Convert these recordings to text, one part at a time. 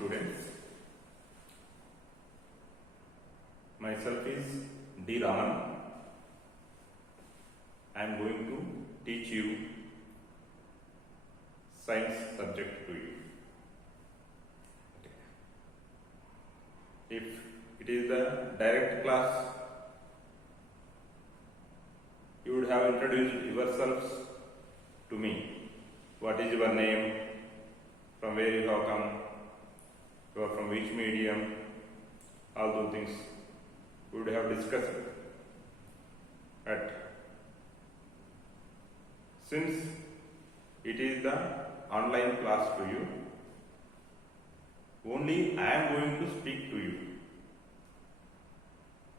students. Myself is D. Raman. I am going to teach you science subject to you. If it is the direct class, you would have introduced yourselves to me. What is your name? From where you have come? You are from which medium? All those things we would have discussed. But since it is the online class to you, only I am going to speak to you.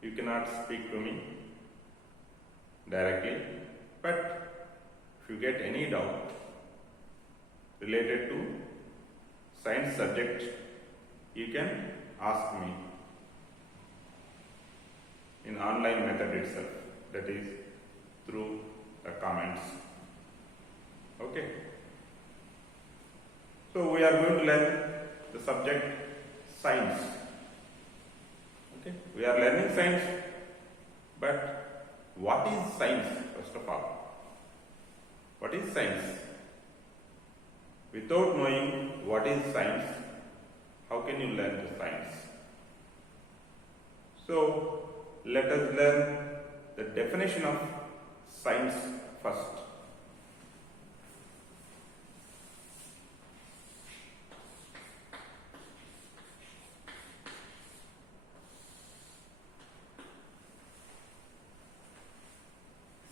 You cannot speak to me directly, but if you get any doubt related to science subject, you can ask me in online method itself, that is through the comments. Okay. So we are going to learn the subject science. Okay. We are learning science, but what is science first of all? What is science? Without knowing what is science, how can you learn the science? So let us learn the definition of science first.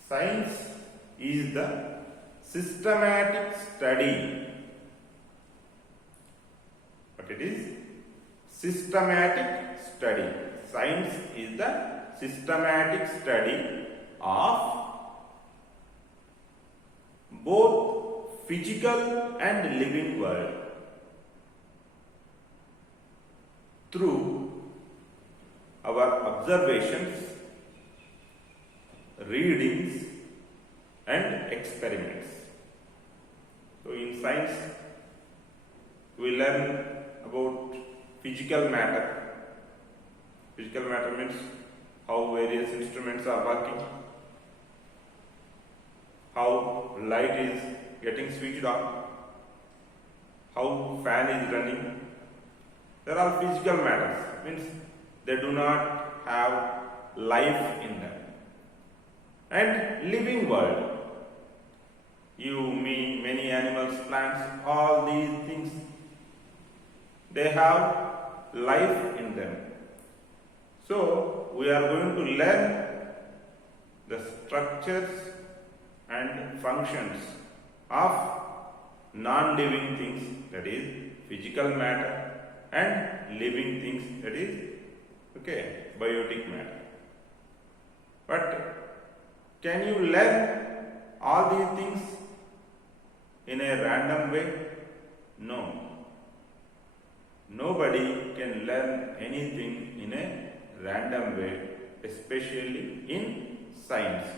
Science is the systematic study. What it is? Systematic study. Science is the systematic study of both physical and living world through our observations, readings and experiments. So in science we learn about physical matter. Physical matter means how various instruments are working, how light is getting switched on, how fan is running. There are physical matters, means they do not have life in them. And living world, you, me, many animals, plants, all these things, they have life in them. So we are going to learn the structures and functions of non-living things, that is physical matter, and living things, that is biotic matter. But can you learn all these things in a random way? No. Nobody can learn anything in a random way, especially in science.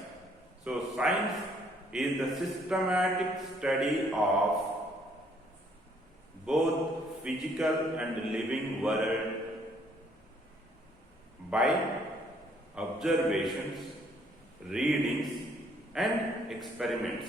So science is the systematic study of both physical and living world by observations, readings and experiments.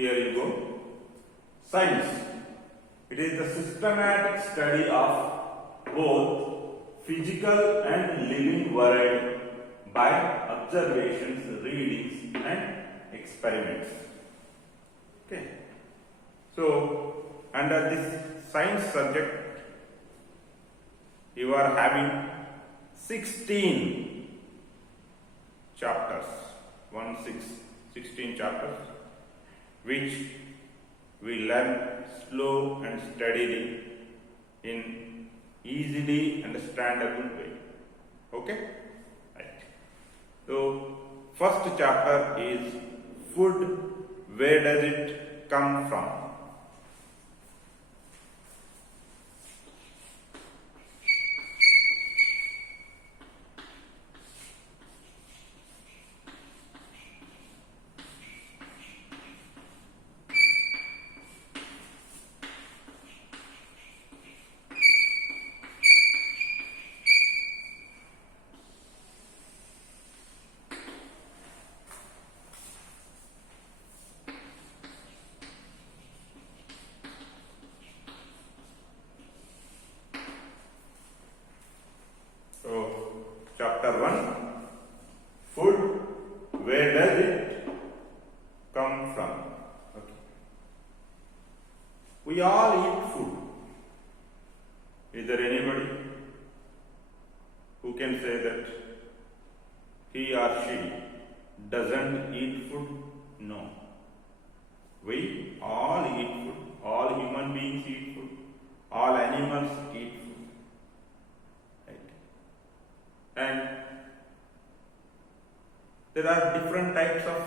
Here you go. Science. It is the systematic study of both physical and living world by observations, readings and experiments. Okay. So, under this science subject, you are having 16 chapters, 16 chapters, which we learn slow and steadily in easily understandable way. Okay? Right. So, first chapter is food. Where does it come from? Chapter 1, food, where does it come from? Okay. We all eat food. Is there anybody who can say that he or she doesn't eat food? No. We all eat food. All human beings eat food. All animals eat food. And there are different types of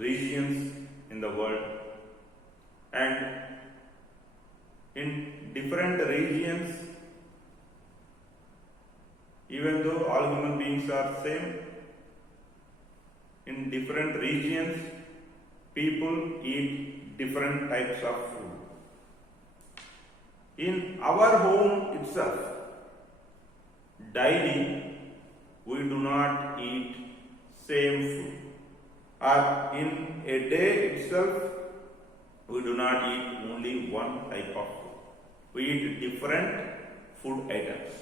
regions in the world, and in different regions, even though all human beings are same, in different regions people eat different types of food. In our home itself, daily we do not eat same food, or in a day itself we do not eat only one type of food. We eat different food items.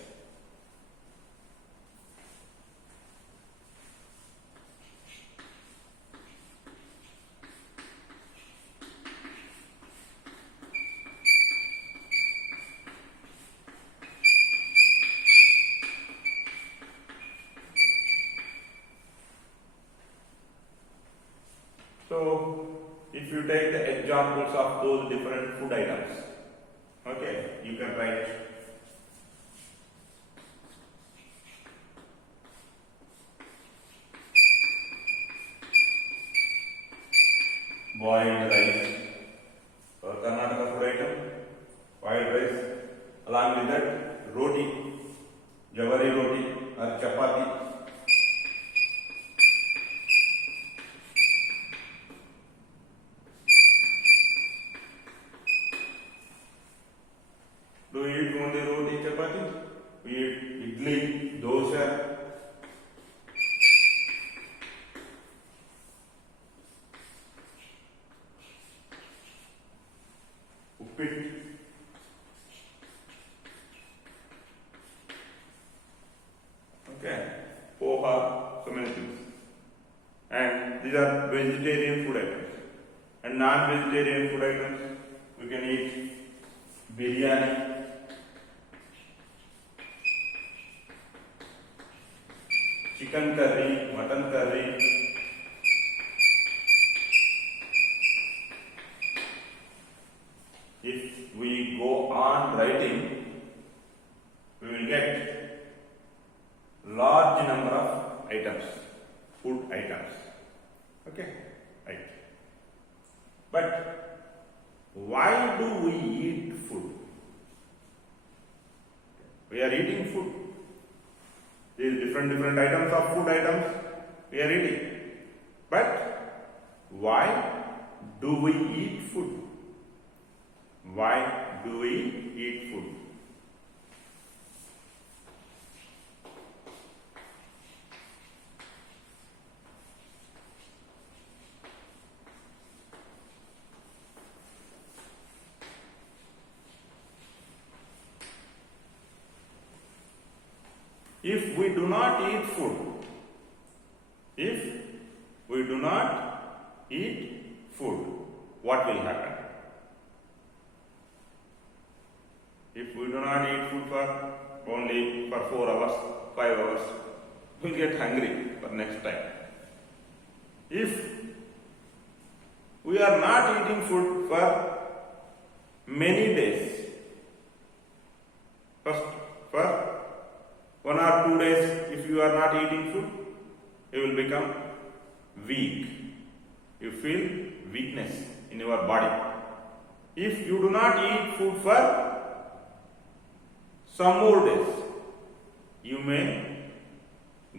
So, if you take the examples of those different food items, okay, you can write boiled rice, or Karnataka food item, boiled rice, along with that roti, jawari roti or chapati. Do we eat only roti, chapati? We eat idli, dosa. Uppit. Okay. Poha, so many things. And these are vegetarian food items. And non-vegetarian food items, we can eat biryani, chicken curry, mutton curry, if we go on writing, we will get large number of items, food items. Okay, right. But why do we eat food? We are eating food. These different items of food items we are eating. But why do we eat food? Why do we eat food? if we do not eat food, if we do not eat food, what will happen? If we do not eat food for only for 4 hours, 5 hours, we'll get hungry for next time. If we are not eating food for many days, first for 1 or 2 days, if you are not eating food, you will become weak. You feel weakness in your body. If you do not eat food for some more days, you may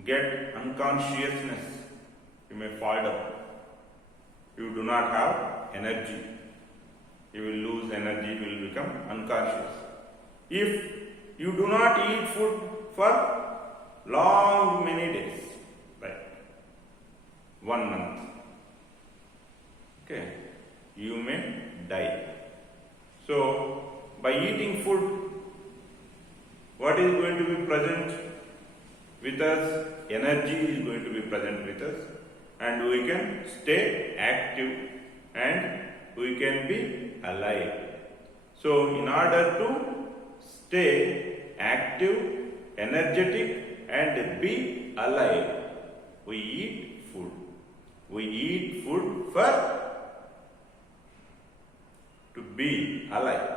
get unconsciousness. You may fall down. You do not have energy. You will lose energy, you will become unconscious. If you do not eat food for long many days, like 1 month, okay, you may die. So, by eating food, what is going to be present with us? Energy is going to be present with us, and we can stay active and we can be alive. So, in order to stay active, energetic, and be alive, we eat food. We eat food for to be alive.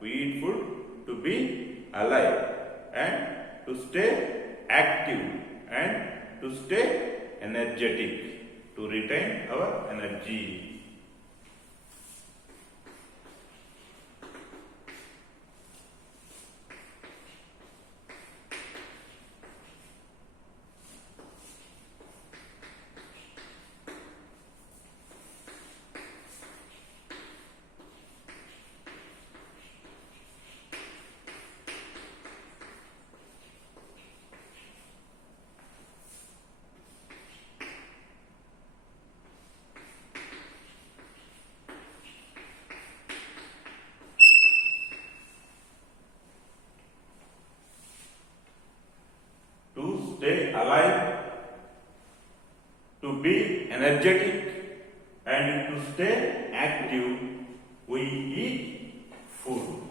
We eat food to be alive and to stay active and to stay energetic, to retain our energy. Stay alive, to be energetic, and to stay active, we eat food.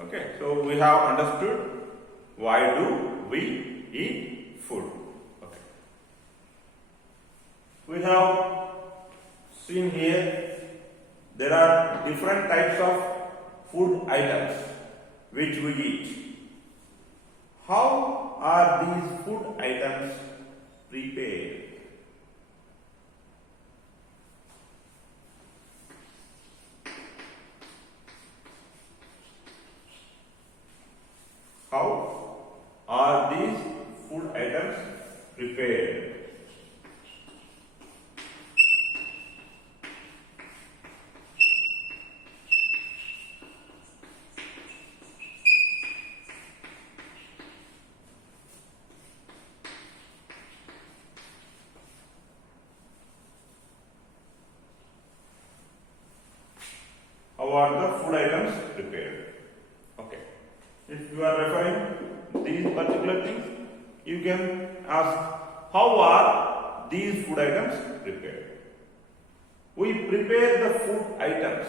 Okay, so we have understood why do we eat food. Okay. We have seen here there are different types of food items which we eat. How are these food items prepared? How are these food items prepared? How are the food items prepared? Okay. If you are referring these particular things, you can ask, how are these food items prepared? We prepare the food items.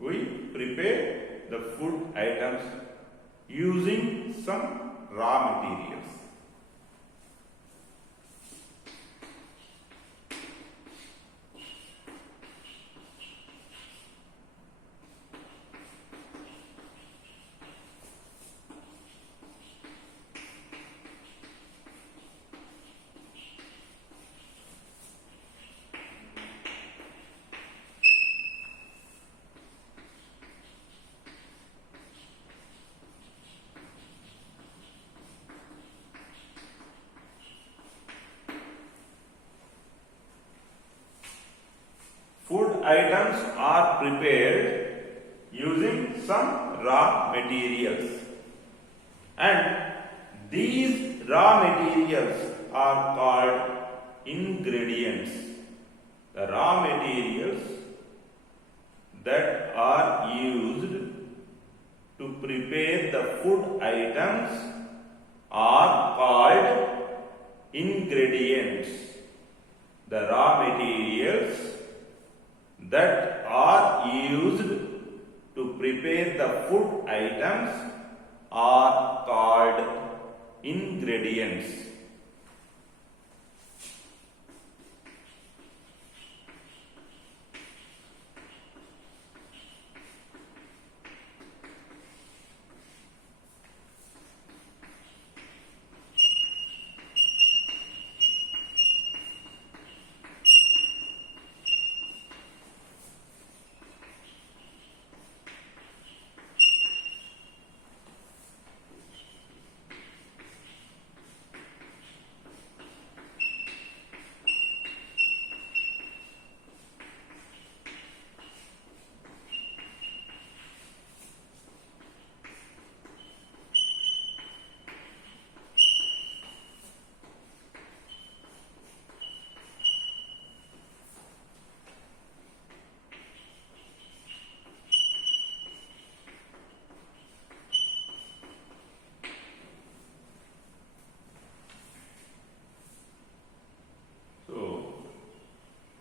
We prepare the food items using some raw materials. Food items are prepared using some raw materials, and these raw materials are called ingredients. The raw materials that are used to prepare the food items are called ingredients. The raw materials that are used to prepare the food items are called ingredients.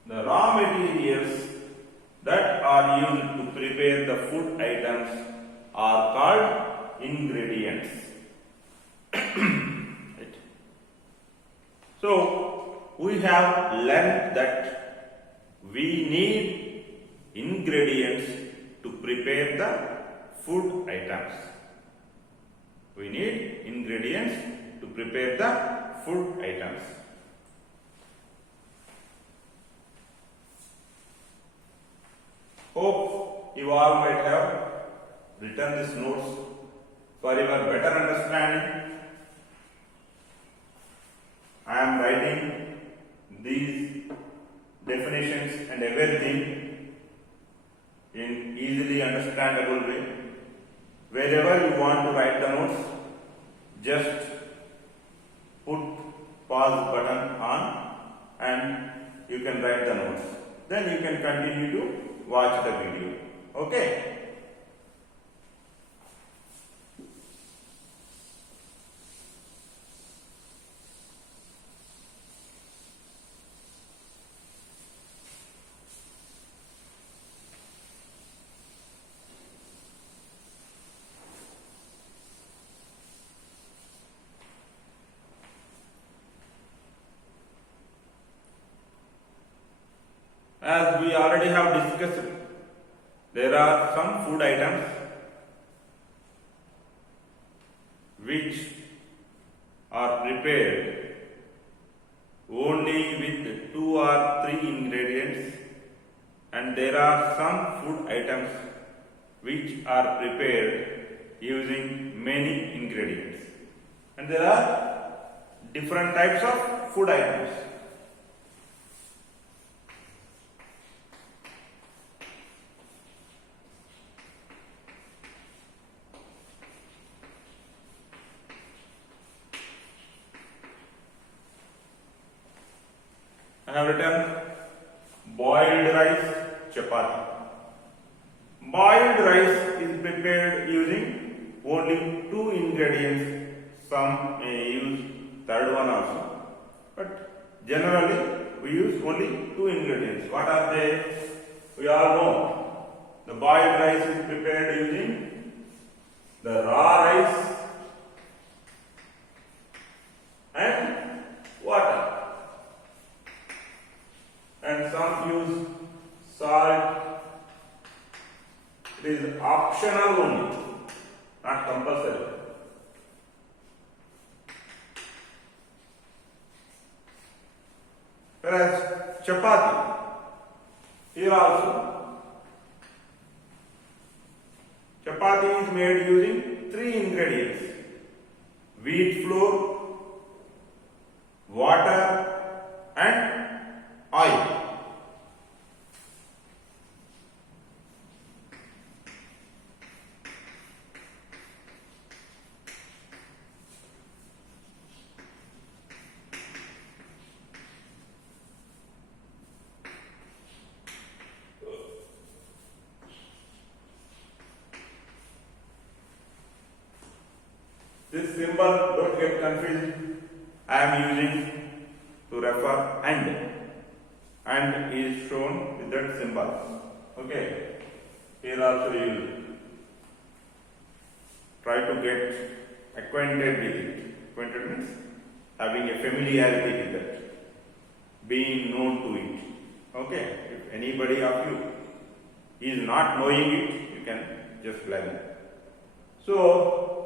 The raw materials that are used to prepare the food items are called ingredients. Right. So, we have learned that we need ingredients to prepare the food items. We need ingredients to prepare the food items. Hope you all might have written these notes for your better understanding. I am writing these definitions and everything in easily understandable way. Wherever you want to write the notes, just put pause button on and you can write the notes. Then you can continue to watch the video. Okay? As we already have discussed, there are some food items which are prepared only with 2 or 3 ingredients, and there are some food items which are prepared using many ingredients, and there are different types of food items. I have written boiled rice, chapati. Boiled rice is prepared using only 2 ingredients. Some may use third one also, but generally we use only 2 ingredients. What are they? We all know. The boiled rice is prepared using the raw rice and water. And some use salt. It is optional only, not compulsory. Whereas chapati, here also, chapati is made using 3 ingredients: wheat flour, water and oil. This symbol, don't get confused. I am using to refer and is shown with that symbol. Okay. Here also you will try to get acquainted with it. Acquainted means having a familiarity with that, being known to it. Okay. If anybody of you is not knowing it, you can just learn. So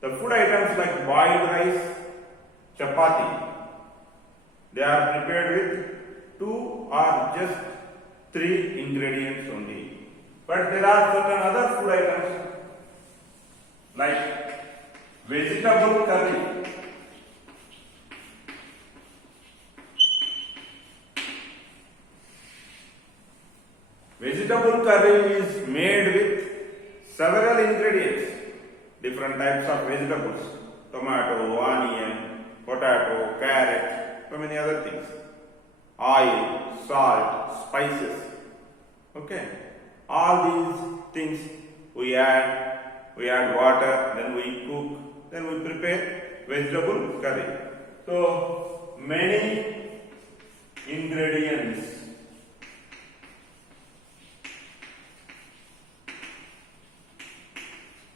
the food items like boiled rice, chapati, they are prepared with 2 or just 3 ingredients only. But there are certain other food items like vegetable curry. Vegetable curry is made with several ingredients, different types of vegetables, tomato, onion, potato, carrot, so many other things, oil, salt, spices. Okay, all these things we add water, then we cook, then we prepare vegetable curry. So many ingredients.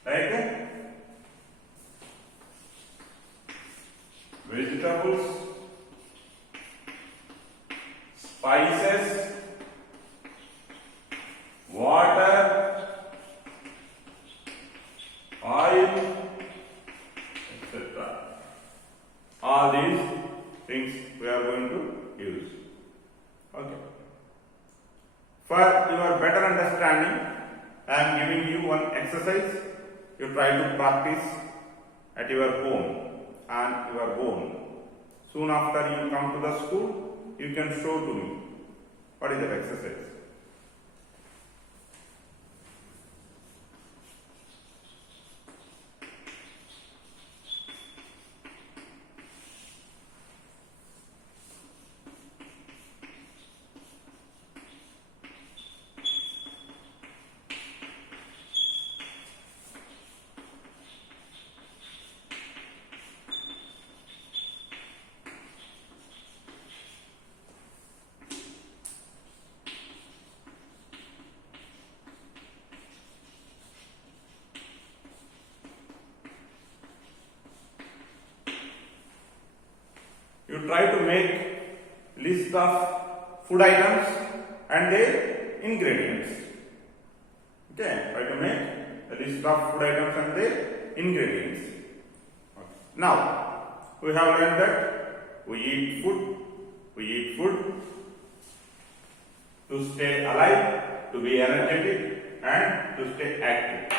Right? Vegetables, spices, water, oil, etc. All these things we are going to use. Okay. For your better understanding, I am giving you one exercise. You try to practice at your home and your own. Soon after you come to the school, you can show to me what is that exercise. You try to make list of food items and their ingredients. Okay, try to make a list of food items and their ingredients. Okay. Now, we have learned that we eat food to stay alive, to be energetic and to stay active.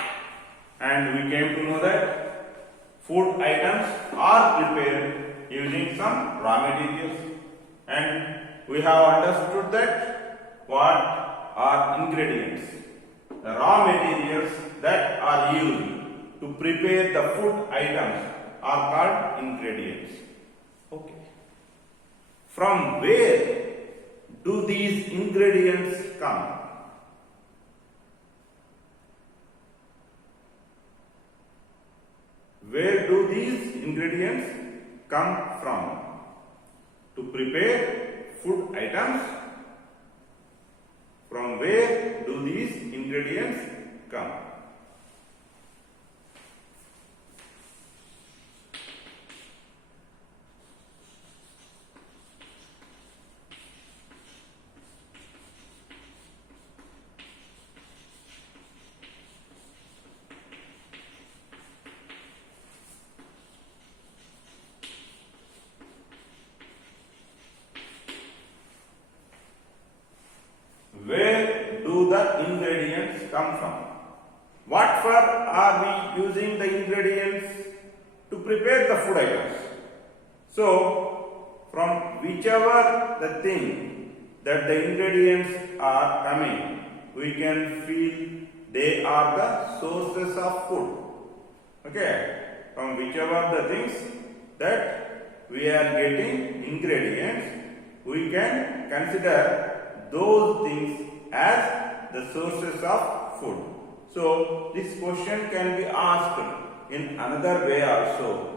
And we came to know that food items are prepared using some raw materials, and we have understood that what are ingredients. The raw materials that are used to prepare the food items are called ingredients. Okay. From where do these ingredients come? Where do these ingredients come from to prepare food items? From where do these ingredients come? Where do the ingredients come from? What for are we using the ingredients to prepare the food items? So, from whichever the thing that the ingredients are coming, we can feel they are the sources of food. Okay? From whichever the things that we are getting ingredients, we can consider those things as the sources of food. So, this question can be asked in another way also.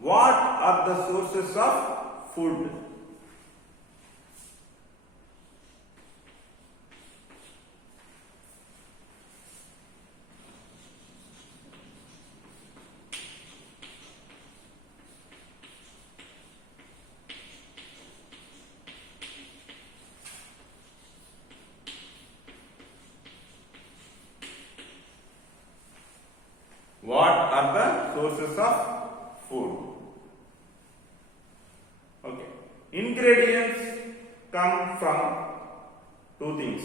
What are the sources of food? What are the sources of food? Okay. Ingredients come from two things,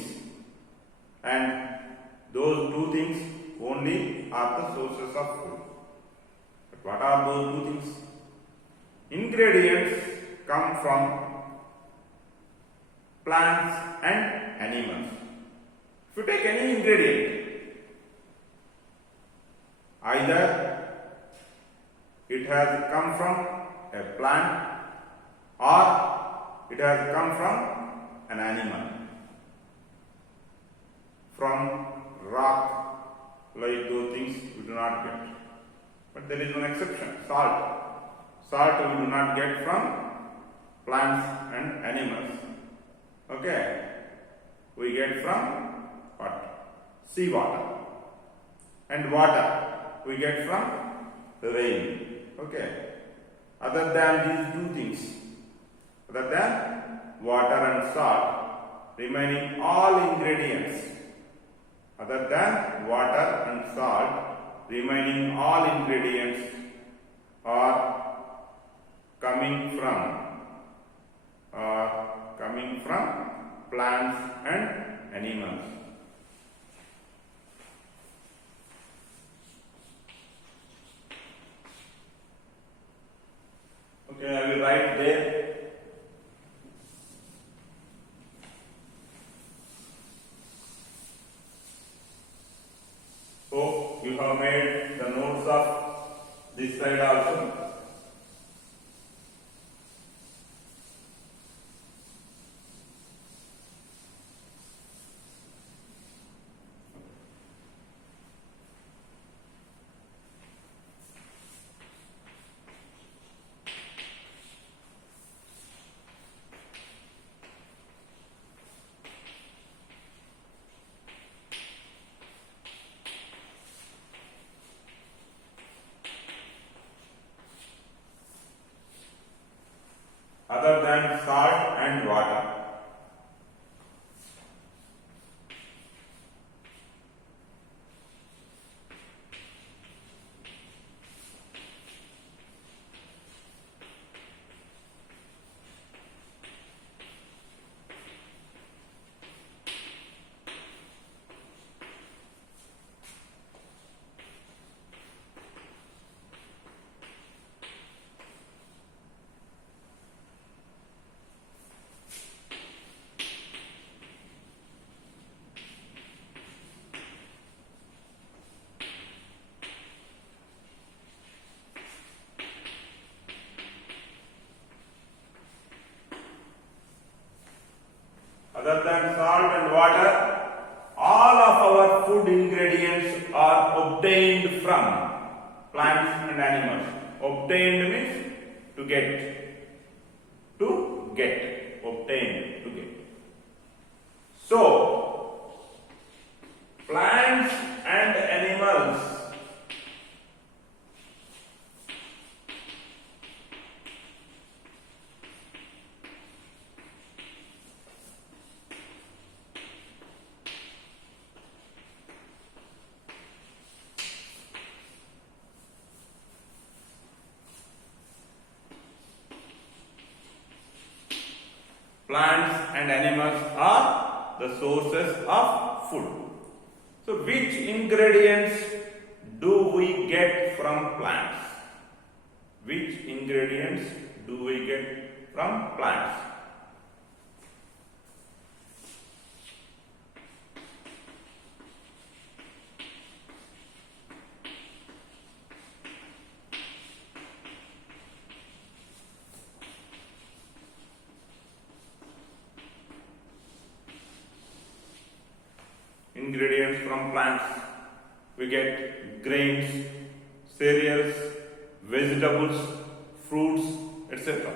and those two things only are the sources of food. But what are those two things? Ingredients come from plants and animals. If you take any ingredient, either it has come from a plant or it has come from an animal. From rock, like those things we do not get. But there is one exception, salt. Salt we do not get from plants and animals. Okay? We get from what? Seawater. And water we get from rain. Okay? Other than these two things, other than water and salt, remaining all ingredients, other than water and salt, remaining all ingredients are coming from plants and animals. Okay, I will write there. Hope you have made the notes of this side also. Other than salt and water. Other than salt and water, all of our food ingredients are obtained from plants and animals. Obtained means to get. To get. Obtained, to get. So, plants and animals plants and animals are the sources of food. So, which ingredients do we get from plants? Which ingredients do we get from plants? Ingredients from plants. We get grains, cereals, vegetables, fruits, etc.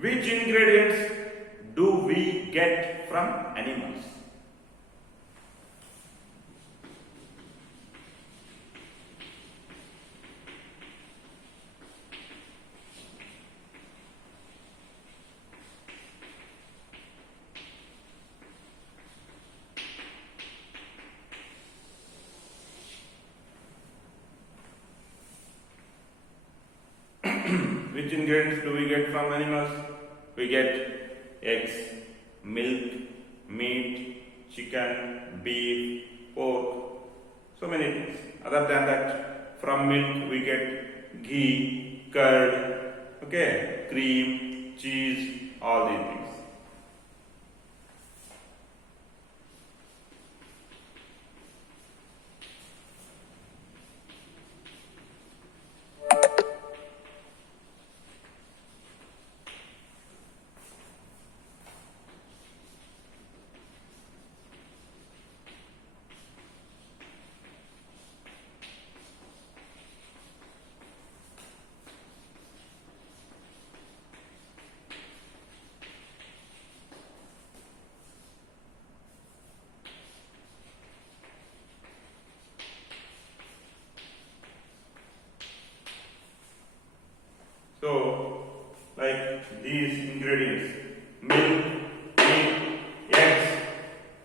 Which ingredients do we get from animals? Which ingredients do we get from animals? We get eggs, milk, meat, chicken, beef, pork, so many things. Other than that, from milk we get ghee, curd, okay, cream, cheese, all these things. So, like these ingredients, milk,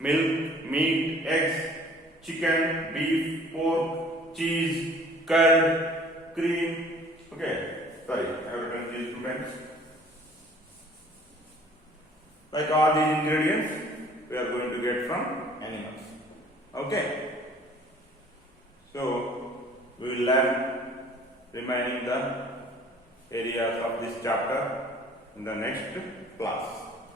meat, eggs, chicken, beef, pork, cheese, curd, cream. Okay, sorry, I have written these two times. Like all these ingredients, we are going to get from animals. Okay. So, we will learn remaining the areas of this chapter in the next class.